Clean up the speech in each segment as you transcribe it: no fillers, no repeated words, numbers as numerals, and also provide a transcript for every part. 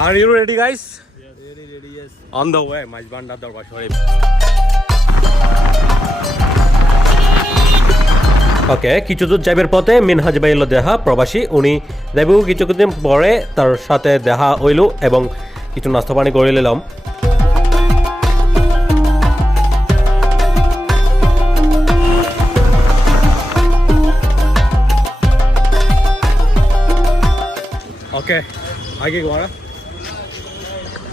Are you ready, guys? Yes. Ready, yes. On the way, Majbandar Darbar Sharif. ওকে কিছু দূর যাইবার পথে মিনহাজ ভাই এলো দেখা প্রবাসী উনি যাইব কিছুদিন পরে তার সাথে দেখা হইল এবং কিছু নাস্তা পানি করে নিলাম ওকে আগে গোয়া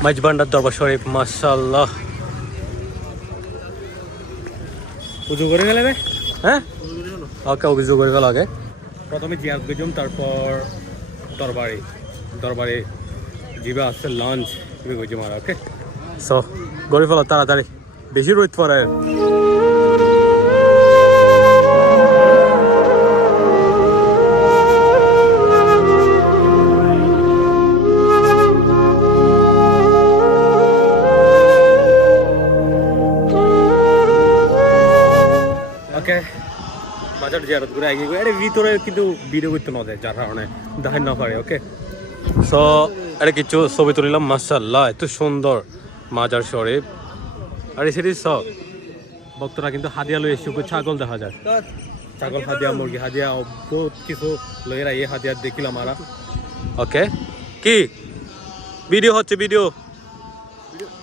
মাজবান্ডার দরবার শরীফ মাশাআল্লাহ উজু করে গেলে হ্যাঁ ওকে উজু করে গেল আগে প্রথমে জিয়াদ গজুম তারপর দরবারে জিবা আছে লাঞ্চ গজুম আর ওকে সো গড়ি ফেলো তাড়াতাড়ি বেশি রোদ পড়ে ওকে বাজার জিয়ারত করে আগে গিয়ে ভিতরে কিন্তু ভিডিও করতে না দেয় যার কারণে দেখাই না পারে ওকে সো আরে কিছু ছবি তুলিলাম মাশাআল্লাহ এত সুন্দর মাজার শরীফ আরে সেটি সব ভক্তরা কিন্তু হাদিয়া লয়ে এসে ছাগল দেখা যায় ছাগল হাদিয়া মুরগি হাদিয়া বহুত কিছু লয়েরা এই হাদিয়া দেখিলাম আমরা ওকে কি ভিডিও হচ্ছে ভিডিও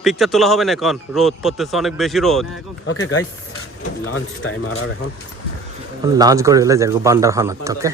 পিকচার তোলা হবে না এখন রোদ পড়তেছে অনেক বেশি রোদ ওকে গাইস লাঞ্চ টাইম আর এখন লাঞ্চ করে গেলে যাবো বান্দার খানার ওকে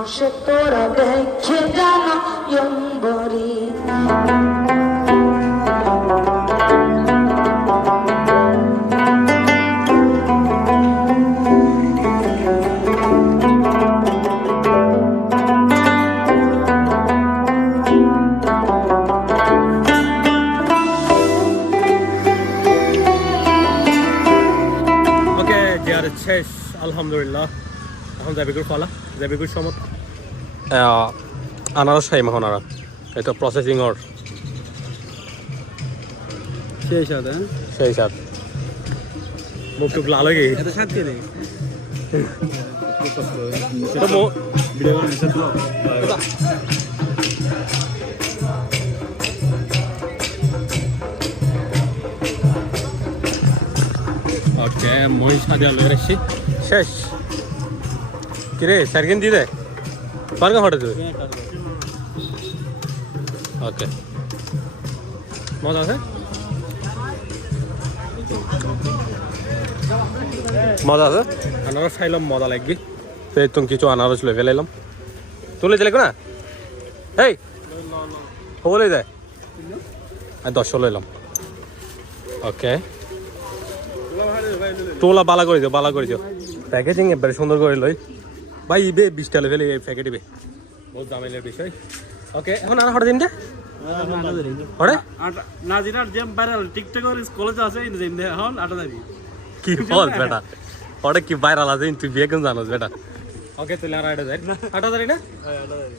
আশে তোরা দেখে জানা ইয়ম্বরি ওকে জিয়ারত শেষ আলহামদুলিল্লাহ এখন যাবিগুর ফলা যাবিগুর সমত আনারস খাইম এখন আর এটা প্রসেসিং ওর সেই সাথ মুখ টুক লাল হয়ে গেছে এটা সাথে নেই ওকে মহিষ হাদিয়া লয়ে রাখছি শেষ কিরে সার্গেন দি দে পারগা ফটো দেবে ওকে মজা আছে আনারস খাইলাম মজা লাগবে সেই তুমি কিছু আনারস লই ফেলাইলাম তুলে দিলে না এই বলে দেয় আমি 10 লইলাম ওকে তোলা বালা করে দিও প্যাকেজিং এবারে সুন্দর করে লই ভাই ইবে 20 টাকা ফেলে এই প্যাকেট ইবে বহুত দামের বিষয় ওকে এখন আর হড় দিন দে হড়ে নাজিনার জেম ভাইরাল টিকটকের কলেজ আছে ইন জেম দে এখন আটা দাবি কি বল বেটা হড়ে কি ভাইরাল আছে তুই বিয়ে কেন জানোস বেটা ওকে তুই আর আটা যাই আটা যাই না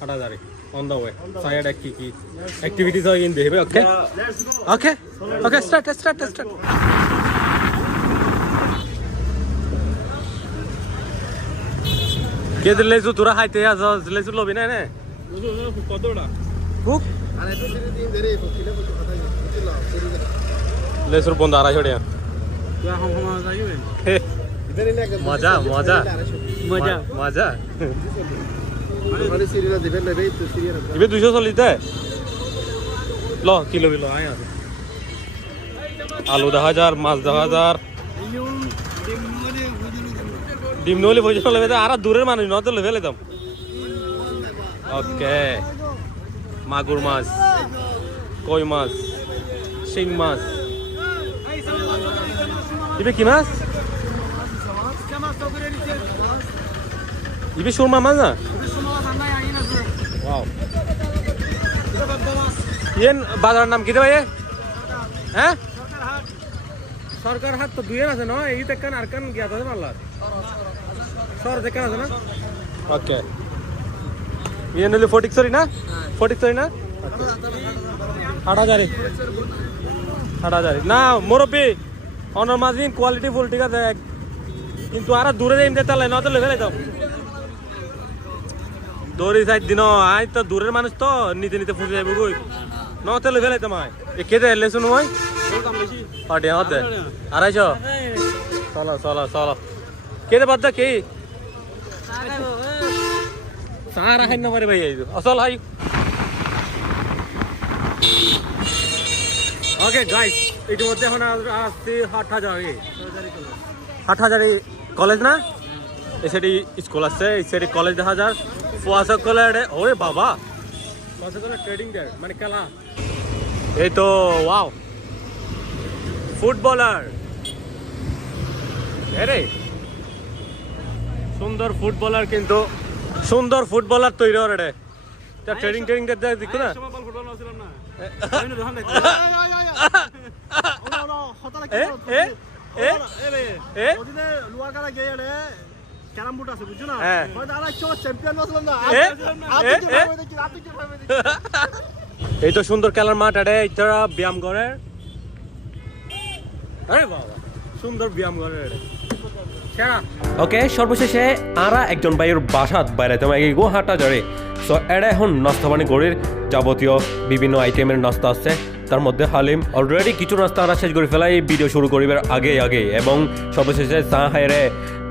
আটা যাই অন দা ওয়ে সাইড কি অ্যাক্টিভিটিজ আর ইন দেবে ওকে ওকে ওকে স্টার্ট কে দিলে তোরা খাইতে আছস লেসু লবি না নে কতটা বুক লেসুর বন্ধ আড়াই ছড়িয়া মজা ইবে 240 ল কিলো আয় আছে আলু 10,000 মাছ 10,000 ডিম নলি ভোজন লেবে আর দূরের মানুষ নতে লেবে লেতাম ওকে মাগুর মাছ কই মাছ শিং মাছ ইবে কি মাছ ইবে সুরমা মাছ না ওয়াও ইয়েন বাজারের নাম কি রে ভাই হ্যাঁ সরকার হাট তো দুইয়ের আছে না এই তেকান আর কান গিয়া আছে মাল্লা সর দেখান আছে না ওকে ইয়েন হলো ফটিকছড়ি না ফটিকছড়ি না 8000 8000 না মুরব্বি অনর মাঝিন কোয়ালিটি ফুল ঠিক আছে কিন্তু আর দূরে যাইম দে তালে না তো লেভেল দাও দৌড়ি সাইড দিন আই তো দূরের মানুষ তো নিতে নিতে ফুটে যাইব কই না তো লেভেল আইতাম আই এ কে দে লেসন হয় পার্টি হতে 250 চলো চলো চলো কে দে বাদ কি সারা হাই না পারে ভাই আইছো আসল হাই ওকে গাইস ইতিমধ্যে এখন আসছে 8000 কলেজ না এসেটি স্কুল আছে এসেটি কলেজ 1000 ফুয়াসা কলেজ ওরে বাবা ফুয়াসা কলেজ ট্রেডিং দেয় মানে খেলা এই তো ওয়াও ফুটবলার আরে সুন্দর ফুটবলার কিন্তু সুন্দর ফুটবলার তৈরি হরে রে তা ট্রেডিং ট্রেডিং দে দেখো না সময় বল ফুটবল ছিলাম না ওদিনে লুয়াগাড়া গিয়ে রে ক্যারাম বোর্ড আছে বুঝছো না ওই দাঁড়া চ্যাম্পিয়ন হলাম না এই তো সুন্দর খেলার মাঠ আরে ইতারা ব্যায়াম করে আরে বাবা সুন্দর ব্যায়াম করে রে সেরা ওকে সর্বশেষে আরা একজন ভাইয়ের বাসাত বাইরেতে মাই গো হাঁটা জরে সো এড়ে এখন নাস্তা পানি গড়ির যাবতীয় বিভিন্ন আইটেমের নাস্তা আছে তার মধ্যে হালিম অলরেডি কিছু নাস্তা আমরা শেষ করে ফেলাই ভিডিও শুরু করিবার আগে আগে এবং সর্বশেষে চা হাইরে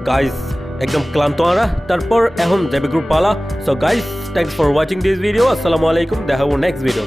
গাইস একদম ক্লান্ত আরা তারপর এখন যাবে গ্রুপ পালা so guys thanks for watching this video আসসালামু আলাইকুম দেখা হবে নেক্সট ভিডিও